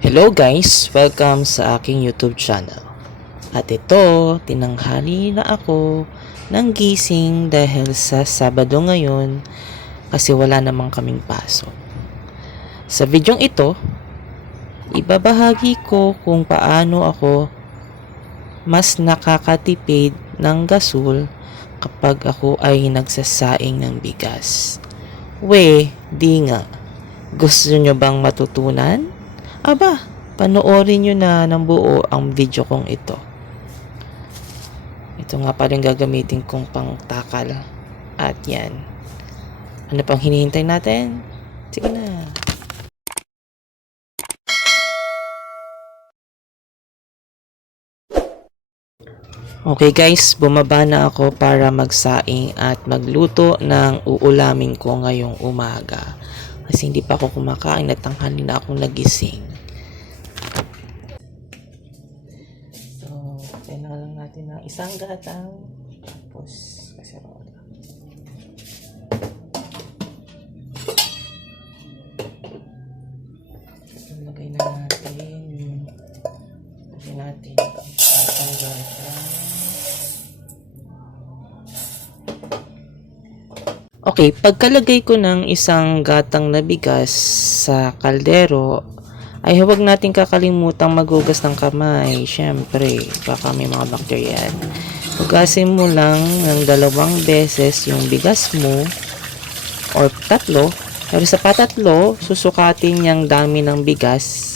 Hello guys! Welcome sa aking YouTube channel. At ito, tinanghali na ako ng gising dahil sa Sabado ngayon kasi wala namang kaming pasok. Sa videong ito, ibabahagi ko kung paano ako mas nakakatipid ng gasol kapag ako ay nagsasaing ng bigas. We, di nga. Gusto nyo bang matutunan? Aba, panoorin nyo na ng buo ang video kong ito. Ito nga pa rin gagamitin kong pangtakal. At yan. Ano pang hinihintay natin? Sige na. Okay guys, bumaba na ako para magsaing at magluto ng uulamin ko ngayong umaga. Kasi hindi pa ako kumakain at tanghali na akong nagising. Lang natin ng isang gatang. Tapos kaserola. Ilagay na natin. Lagay natin isang gatang. Okay, pagkalagay ko ng isang gatang na bigas sa kaldero, ay huwag natin kakalimutang magugas ng kamay. Siyempre, baka may mga bakterya. Hugasin mo lang ng dalawang beses yung bigas mo or tatlo. Pero sa patatlo, susukatin yung dami ng bigas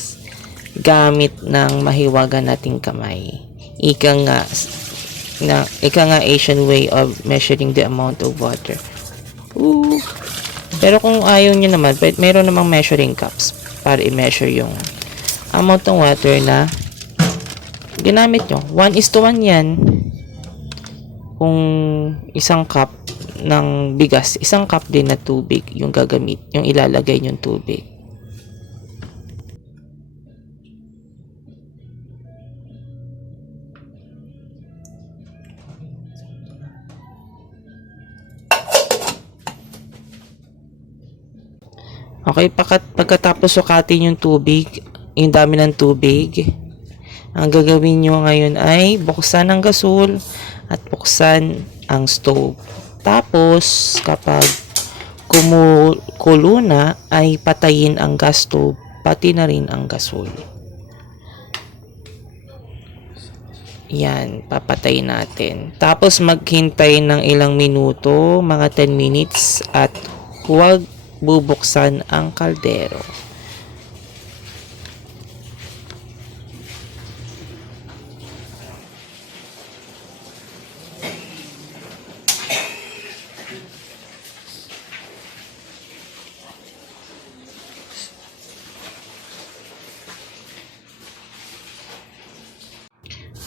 gamit ng mahiwagan nating kamay. Ika nga, na, ika nga Asian way of measuring the amount of water. Ooh. Pero kung ayaw nyo naman, meron namang measuring cups para i-measure yung amount ng water na ginamit nyo. 1 is to 1 yan. Kung isang cup ng bigas, isang cup din na tubig yung gagamit, yung ilalagay yung tubig. Okay, pagkat, pagkatapos sukatin yung tubig, yung dami ng tubig, ang gagawin nyo ngayon ay buksan ang gasol at buksan ang stove. Tapos, kapag kumukulo na, ay patayin ang gas stove, pati na rin ang gasol. Yan, papatay natin. Tapos maghintay ng ilang minuto, mga 10 minutes at huwag bubuksan ang kaldero.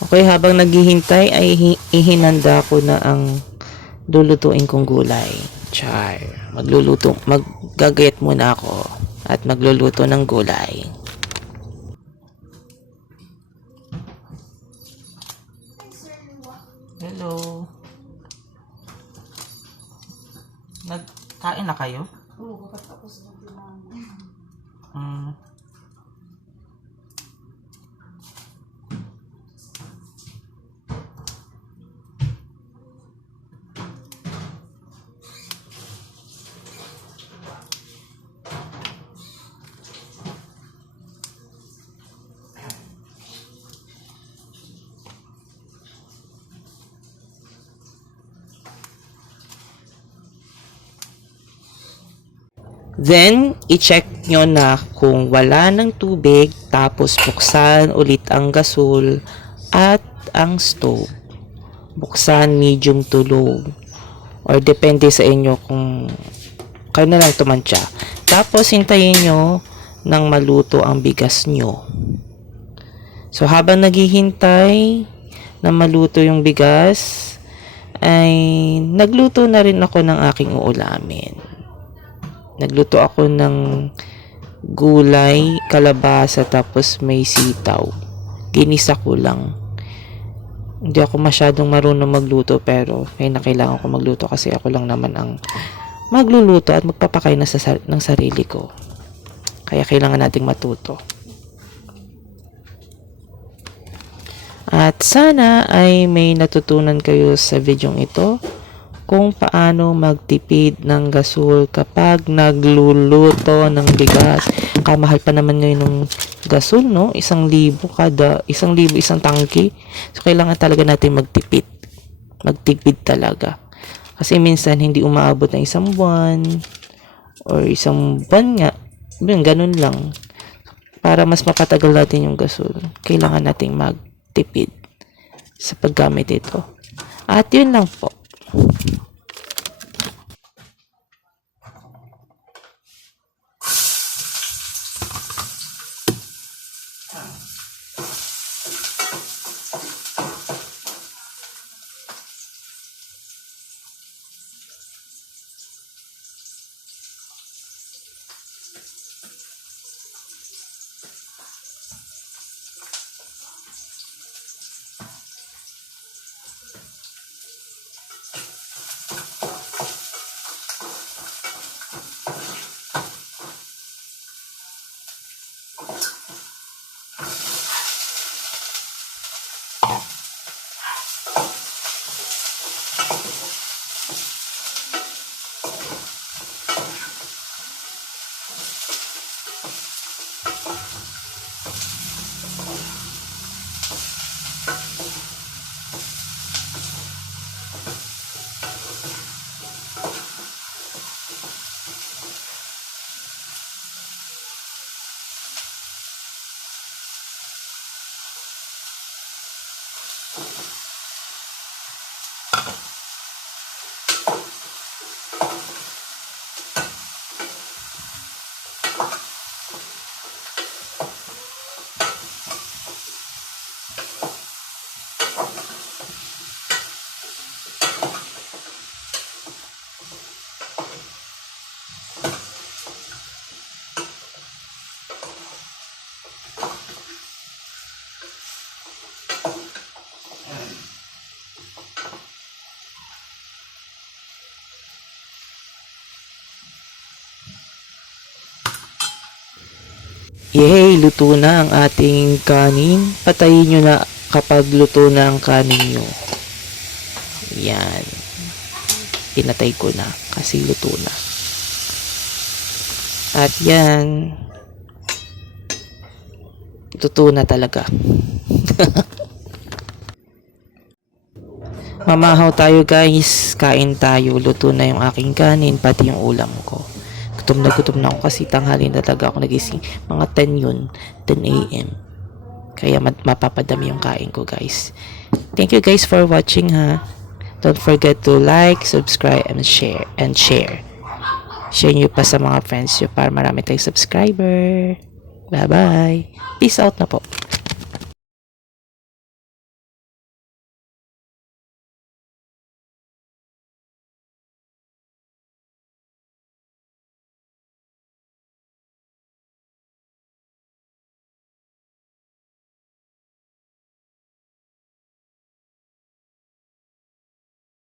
Okay, habang naghihintay ay hi- ihinanda ko na ang lulutuin kong gulay. Char. Magluluto, maggagayat muna ako at magluluto ng gulay. Hello. Nagkain na kayo? Then, i-check nyo na kung wala ng tubig, tapos buksan ulit ang gasol at ang stove. Buksan medium to low. Or depende sa inyo kung kayo na lang tumantya. Tapos, hintayin nyo nang maluto ang bigas nyo. So, habang naghihintay na maluto yung bigas, ay nagluto na rin ako ng aking uulamin. Nagluto ako ng gulay, kalabasa, tapos may sitaw. Ginisa ko lang. Hindi ako masyadong marunong magluto pero ngayon na kailangan ko magluto kasi ako lang naman ang magluluto at magpapakain na sa, ng sarili ko. Kaya kailangan nating matuto. At sana ay may natutunan kayo sa videong ito kung paano magtipid ng gasol kapag nagluluto ng bigas. Kamahal pa naman ngayon ng gasol, no? Isang libo kada, isang libo isang tangki. So, kailangan talaga natin magtipid. Magtipid talaga. Kasi minsan hindi umaabot ng isang buwan or isang buwan nga. Yun, ganun lang. Para mas mapatagal natin yung gasol, kailangan nating magtipid sa paggamit ito. At yun lang po. Yay! Luto na ang ating kanin. Patayin nyo na kapag luto na ang kanin nyo. Yan. Pinatay ko na kasi luto na. At yan. Luto na talaga. Mamahaw tayo guys. Kain tayo. Luto na yung aking kanin pati yung ulam ko. Gutom na gutom na ako kasi tanghali na talaga ako nagising. Mga 10 yun. 10 a.m. Kaya ma- mapapadami yung kain ko guys. Thank you guys for watching ha. Don't forget to like, subscribe, and share. And share. Share nyo pa sa mga friends nyo para marami tayong subscriber. Bye-bye. Peace out na po.